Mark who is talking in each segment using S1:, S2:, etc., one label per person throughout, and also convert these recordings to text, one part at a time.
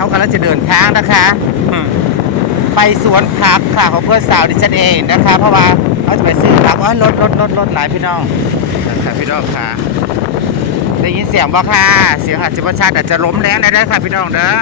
S1: เขากำลังจะเดินทางนะคะอืมไปสวนผักค่ะของเพื่อนสาวดิฉันเองนะคะ เพราะว่าเขาจะไปซื้อผักว่ารถรถรถรถหลายพี่น้องค่ะพี่น้องค่ะได้ยินเสียงบ่ค่ะ เสียงอาจจะประชาติอาจจะล้มแรงได้ได้อค่ะพี่น้องเด้อ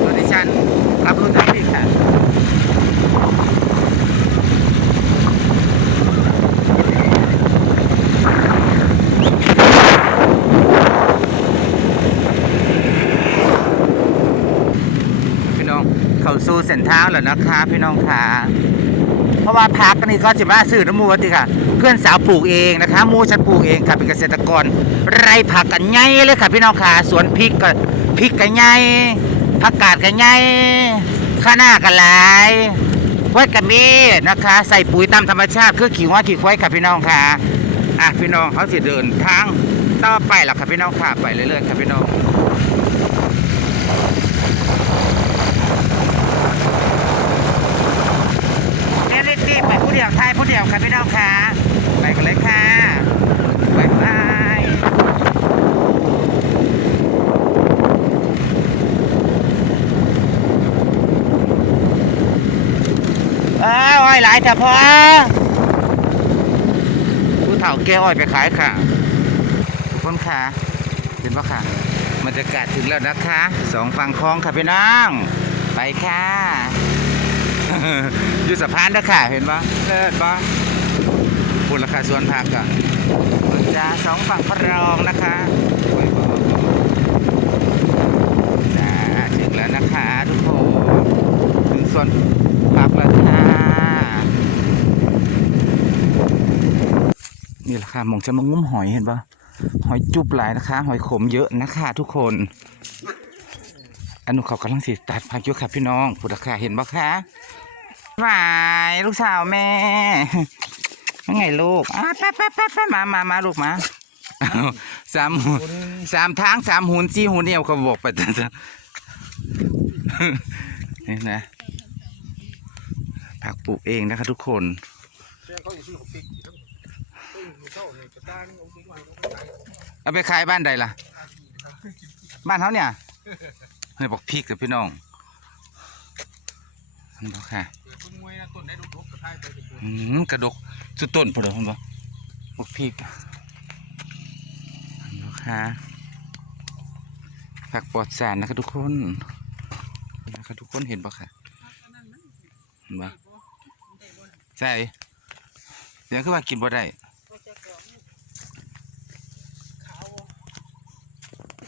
S1: ส่วนดิฉันขับรถแท็กซี่ค่ะ พี่น้องเข้าสู่เส้ นทางแล้วนะคะพี่น้องค่ะเพราะว่าพักนี่ก็จะมาซื้อน้ำมูติค่ะ เพื่อนสาวปลูกเองนะคะ มูฉันปลูกเองค่ะเป็นเกษตรกร ไร่ผักกันใหญ่เลยค่ะ พี่น้องค่ะสวนพริกก็พริกกันใหญ่ผักกาดกันใหญ่ข้าวหน้ากันหลายไว้กันมีนะคะ ใส่ปุ๋ยตามธรรมชาติคือขี้หัวขี้ควายค่ะพี่น้องค่ะอะพี่น้องเขาสิเดินทางต่อไปหรอค่ะพี่น้องค่ะไปเรื่อยๆค่ะพี่น้อง แม่เล็ กีบไปผู้เดียวไทยผู้เดียวค่ะพี่น้องค่ะไปกันเลยค่ะบายบายอ้าวอ้อยหลายแต่พอผู้เฒ่าแก้อ้อยไปขายค่ะทุกคนค่ะเห็นปะค่ะบรรยากาศถึงแล้วนะคะสองฝั่งคลองค่ะพี่น้อง ไปค่ะ อยู่สะพานนะค่ะ เห็นปะเลิศปะพูดราคาสวนผักก่อนจ้าสองฝั่งพระรองนะคะจ้าถึงแล้วนะคะทุกคนถึงสวนผักแล้วค่ะนี่แหละค่ะมองจะมางุ้มหอยเห็นปะหอยจุบหลายนะคะ หอยขมเยอะนะคะทุกคนอันนู้เขากำลังสิตัดผักอยู่ค่ะพี่น้องผู้ราคาเห็นปะคะ วายลูกสาวแม่ยังไงลูกอะแป๊บแป๊บแป๊บแป๊บมามามาลูกมาอ้าสามหูสามทางสามหุนสี่หุนเดียวเขาบอกไปแต่นี่นะผักปลูกเองนะคะทุกคนเอาไปขายบ้านใดล่ะ บ้านเขาเนี่ยเนี่บอกพริกกับพี่น้องนี่บอกค่ะ อืมกระดกสุดต้นพอดีคุณบอกบอกพริกนี่บอกค่ะผักปลอดสารนะคะทุกคนนะคะทุกคนเห็นปะค่ะเห็นปะใช่เดี๋ยวคือว่ากินบ่ได้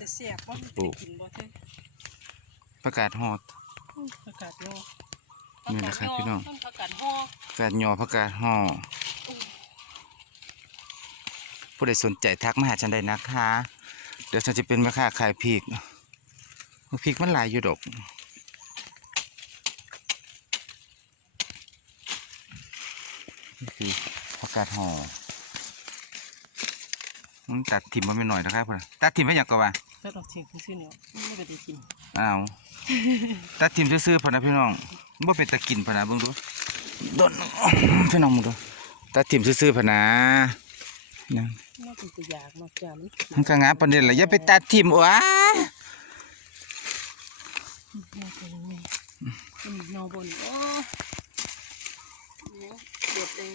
S2: จะเสียบว่า
S1: ปลูก
S2: กินบ่เท่
S1: ประกาศฮอด
S2: ประกาศโย
S1: นี่นะครับพี่น้อง
S2: ต้ประกาศห่อ
S1: แฟนยอประกาศห่อผู้ใดสนใจทักมาหาฉันได้นะคะ เดี๋ยวฉันจะเป็นแม่ค้าขายพริกพริกมันหลายอยู่ดอกนี่คือประกาศห่อมันตัดถิ่มมาไม่หน่อยนะครับพ่อตัดถิ่มไม่อยากก็ว่า
S2: ก็ต้องเช็คซื่อๆเนี่ยไม่ได้กิน
S1: อ้าวตัดถิ่มซื่อๆพอนะพี่น้องบ่เป็นตะกินพอนะเบิ่งดูโดนพี่น้องมึงดูตัดถิ่มซื่อๆพอนะนะ
S2: น่าเป็นตัวอยากมากจ้ามัน
S1: มันก็งาประเด็นละอย่าไปตัดถิ่มว้า
S2: น่าเป็นยังไงเป็นนอบนโอ้เดือดเลย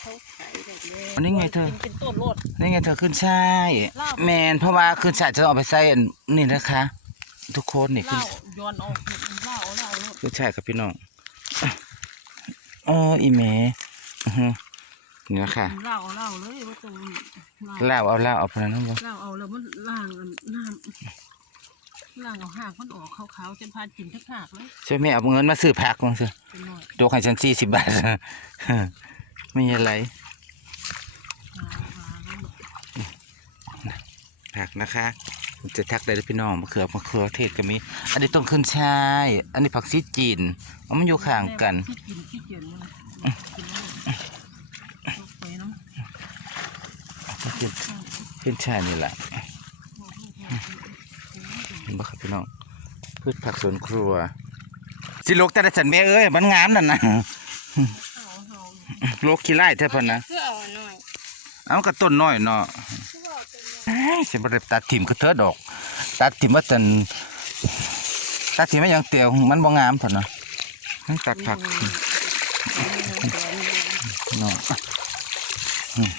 S2: เขาขายแบบนี้
S1: อันนี้ไงเธอ
S2: เป็นต้นโลด
S1: นี่ไงเธอขึ้นช่าย
S2: ลาบ
S1: แมนเพราะว่าขึ้นช่ายจะเอาไปใส่อันนี่นะคะ ทุกคนนี่ขึ้น
S2: เหล้าย้อนออกเหล้าเหล้าโลด
S1: ขึ้นช่ายกับพี่น้องอ๋ออีเมอื้อหือนี่นะคะ
S2: เหล้าเหล้าเลยว่าตรงนี้
S1: ลาวเอาลาวเอาพนันนั้นบ่
S2: เหล้าเอาแล้วมันล่างอันน้ำล่างเอาหากมันออกขาวๆจนพานกินทั้งหากเลย
S1: ช่วยแม่เอาเงินมาซื้อผักมั้งสิ
S2: เป็นหน่อย
S1: โดกให้ฉันสี่สิบบาทไม่มีอะไร
S2: หาหาแล้ว
S1: ผักนะคะมัน จะทักได้เลยพี่น้องมะเขือมะเขือเทศก็มี อันนี้ต้องขึ้นช่ายอันนี้ผักซีจีนเอามันอยู่ข้างกัน
S2: ที่กินที่เกียนมันกินแล้วตกไปเนาะ
S1: ขึ้นขึ้นช่ายนี่แหละเห็นปะครับพี่น้องพืชผักสวนครัว สิโลกแต่ละสันแม่เอ้ยมันงามนั่นนะ
S2: เอาเอา
S1: โลกขี้ไล่เท่าพันนะ
S2: เพื่อเอาหน่อย
S1: เอากระต้นน้อยเนาะ สิบริตัดถิ่มก็เธอดอก ตัดทิมว่าจันตัดทิมว่ายังเตียวมันบ่งามเถอะนะให้ตัดผักเนาะอืม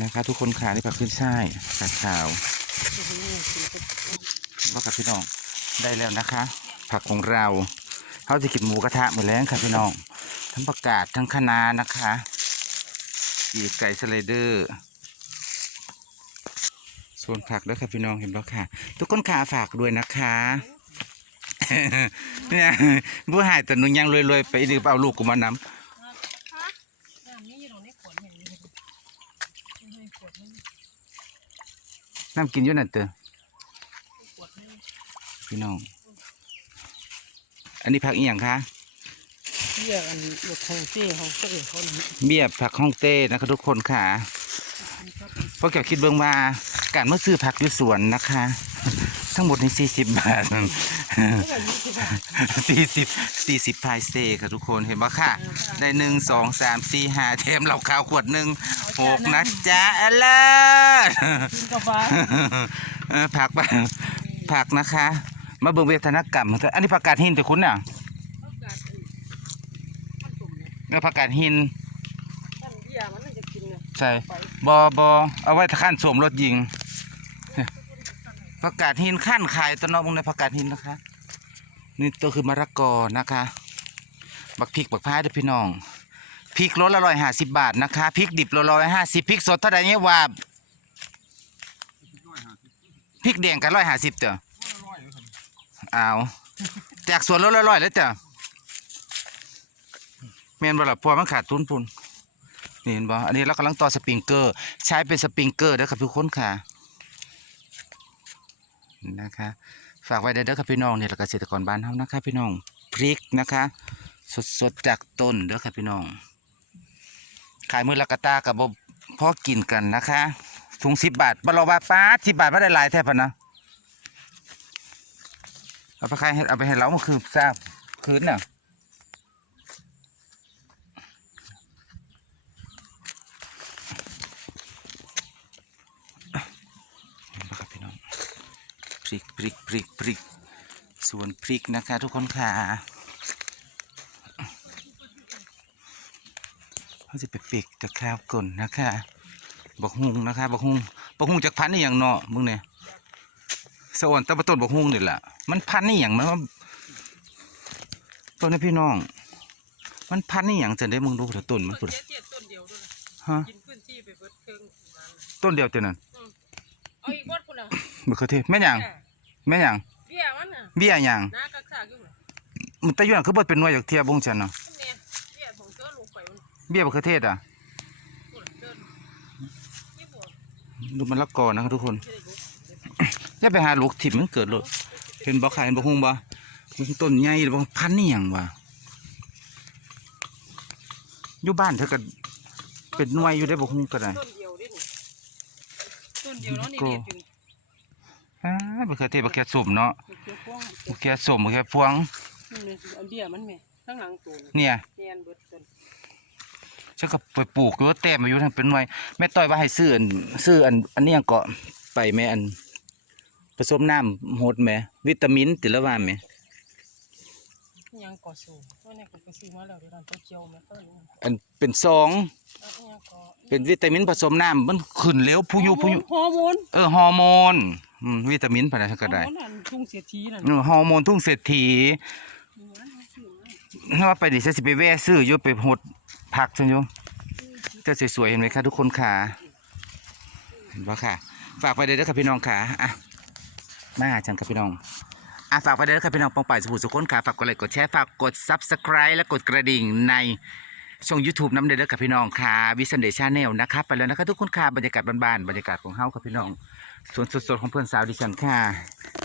S1: นะคะทุกคนขานี่ผักขึ้นช่ายผักขาวว่ากับพี่น้องได้แล้วนะคะ ผักของเราเขาจะกินหมูกระทะหมดแล้วค่ะพี่น้อง ทั้งผักกาดทั้งคะน้านะคะปีกไก่สไลเดอร์ ส่วนผักด้วยค่ะพี่น้องเห็นแล้วค่ะ ทุกคนขาฝากด้วยนะคะเนี่ยบัวหายแต่หนุยังรวยๆไปดืมเอาลูกกูมาน
S2: น้ำนี่อยู่ตรงนี้ขวดเห็นไหมไม่ขวดไม่ำ
S1: น้ำกินอยู่นั่นเตอ
S2: ขวดไม่
S1: พี่น้อง อันนี้ผักอีหยังคะ
S2: เรียกอันนี้รถของเจ้เขาเจ้เขาเนี่ย
S1: เบี้ยผักฮ่องเต้นะคะทุกคนค่ะเพราะเกี่ยวคิดเบิ่งว่า การมาซื้อผักอยู่สวนนะคะ ทั้งหมดนี่สี่สิบบาทสี่สิบสี่สิบพายเซค่ะทุกคนเห็นปะค่ะ ได้หนึ่งสองสามสี่ห้าเทมเหล่าขาวขวดหนึ่งหกนะจ๊ะเอลล่า
S2: กินกาแฟ
S1: เออผักไปผักนะคะ มาเบิ่งเวทนกรรม อันนี้ผักกาดหินแต่คุณน่ะ
S2: เขากัดมันตุ่มเนี่ย
S1: เออผักกาดหิน
S2: ท่านเบี้ยมันน่าจะกินเนี่ย
S1: ใช่
S2: ไป
S1: บอบอเอาไว้ขั้นสวมรถยิง ผักกาดหินขั้นขายตัวน้องมึงในผักกาดหินนะคะ นี่ตัวคือมะระกอนะคะ บักพริกบักพายเด้อพี่น้องพริกรสละร้อยห้าสิบบาทนะคะพริกดิบละร้อยห้าสิบพริกสดเท่าไหร่เนี่ยว่าพริกแดงกันร้อยห้าสิบเจ้าเอาแจกส่วนลดละร้อยเลยเจ้าเมนบล่ะเพอมันขาดทุนพุ่นนี่เห็นบ่อันนี้เรากำลังต่อสปริงเกอร์ ใช้เป็นสปริงเกอร์เด้อครับทุกคนค่ะ นะคะ ฝากไว้เด้อครับพี่น้องเนี่ยเกษตรกรบ้านเฮานะคะพี่น้องพริกนะคะ สดๆจากต้นเด้อครับพี่น้อง ขายมือละกะตากับบ่อกินกันนะคะถุงสิบบาทบารอว่าป้าสิบบาทไม่ได้หลายแทบนะเอาไปขายให้เอาไปให้เรามาคืบทราบคืนน่ะเห็นปะครับพี่น้องพ ริกพริกพริกพริกส่วนพริกนะคะ ทุกคนค่ะเขาจะไปปีกตะข้าวก่อนนะคะบอกฮุงนะคะบอกฮุงบอกฮุงจากพันนี่อย่างเนาะมึงเนี่ยสวรรค์ตะบะต้นบอกฮุงนี่แหละมันพันนี่อย่างมันว่าต้นนี้พี่น้อง มันพันนี่อย่างจะได้มึงดูเถอะต้นมัน
S2: เจ็
S1: พุ่น
S2: ดเจ็ดต้นเดียวด้วยนะ
S1: ฮะ
S2: กินพื้นที่ไปเบิดเครื่องมัน
S1: ต้นเดียวเท่านั้น
S2: เอาอีกบดคุณอะ
S1: มะเขือเทศแม่นหยัง แม่นหยัง
S2: เบี้ยมันน่ะ
S1: เบี้ยหยัง
S2: น้ากักซากอยู่น่ะ
S1: มันตะยวนคือบ่เป็นหน่วยจากเทียบงจันเนาะ
S2: เนี่ยเบี้ยของเจ้าลงไปมัน
S1: เบี้ยมะเขือเทศอะ
S2: ปวดเดินนี่ปวด
S1: ดูมันละกอนะครับทุกคน
S2: ไม่ได้ลุก
S1: อย่าไปหาลูกถิ่มมันเกิดโลดเห็นบ่ขายเห็นบ่ฮุงบ่มันต้นใหญ่หรือบ่พันนี่หยังวะอยู่บ้านเธอก็เป็นหน่วยอยู่ได้บ่ฮุงก็ได้
S2: ต้นเดียวดินี่ต้นเดียวเนาะนี่เด็ดอยู่นี่
S1: อ้าบ่เคยเทศบ่แค่สุ่มเนาะ
S2: มันเกี่ยวข้อง
S1: บ่แค่สุ่มบ่แค่พวง
S2: นี่เลยอันเบี้ยมันแม่ข้างหลังตัวนี่
S1: เนี่ย
S2: เนียนเบิดต้น
S1: ฉันก็ไปปลูกอยู่ว่าแต้มอายุทั้งเป็นหน่วยแม่ต้อยว่าให้ซื้ออันซื้ออันอันนี้หยังเกาะไปแม่อันผสมน้ำโหดแม่วิตามินติละว่าแม่
S2: ยังก่อสูงว่าเนี่ยก็ไปซื้อมาแล้วเดี๋ยวเราต้องเจียวแม่ต้นนี่
S1: อันเป็นซอง
S2: แล้วก็ยังก่อ
S1: เป็นวิตามินผสมน้ำมันขึ้นเร็วผู้อยู่ผู้อยู่
S2: ฮอร์โมน
S1: เออฮอร์โมนอืมวิตามินไปไหนก็ได้
S2: ฮอร์โมนอันทุ่งเสียทีนั่น
S1: เออฮอร์โมนทุ่งเศรษฐี
S2: นี่นะเอาซื้อมา
S1: ถ้าว่าไปดิฉันสิไปแว่ซื้ออยู่ไปหดผักฉันอยู่จะสวยๆเห็นไหมคะทุกคนค่ะเห็นปะค่ะ ฝากไปเด้อค่ะพี่น้องค่ะอะมาหาฉันค่ะพี่น้อง อะฝากไปเด้อค่ะพี่น้องปองป่ายสุขุสุขคนค่ะฝากกดไลค์กดแชร์ฝากกด subscribe และกดกระดิ่งในช่อง YouTube น้ำเด้อค่ะพี่น้องค่ะวิสันเดชาแนลนะคะไปแล้วนะคะทุกคนค่ะบรรยากาศบ้านๆบรรยากาศของเฮาค่ะพี่น้องสวนสดๆของเพื่อนสาวดิฉันค่ะ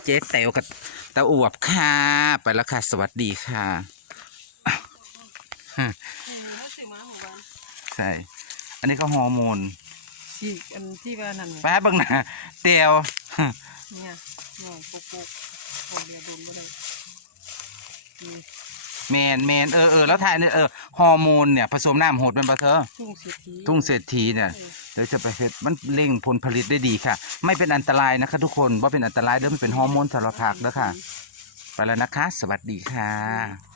S1: เจ๊แต๋วกับตาอวบค่ะ ไปแล้วค่ะ สวัสดีค่ะ
S2: เออเขาซื้อมาหมู่บ้าน
S1: ใช่อันนี้ก็ฮอร์โมน
S2: ที่อันที่ว่านั่น
S1: ไปหาเบังหนะเตียว
S2: เนี่ยหน่อยปุก ปุกพอเดียวโดนบ่ได้นี่
S1: แมนแมนเออเออแล้วถ่ายเนี่ยเออฮอร์โมนเนี่ยผสมน้ำหดเป็นปะเธอ
S2: ทุ่งเศรษฐี
S1: ทุ่งเศรษฐีเนี่ยเดี๋ยวจะไปเฮ็ดมันเร่งผลผลิตได้ดีค่ะ ไม่เป็นอันตรายนะคะ ทุกคนว่าเป็นอันตรายเด้อมันเป็นฮอร์โมนสารพัดเด้อค่ะ ไปแล้วนะคะ สวัสดีค่ะ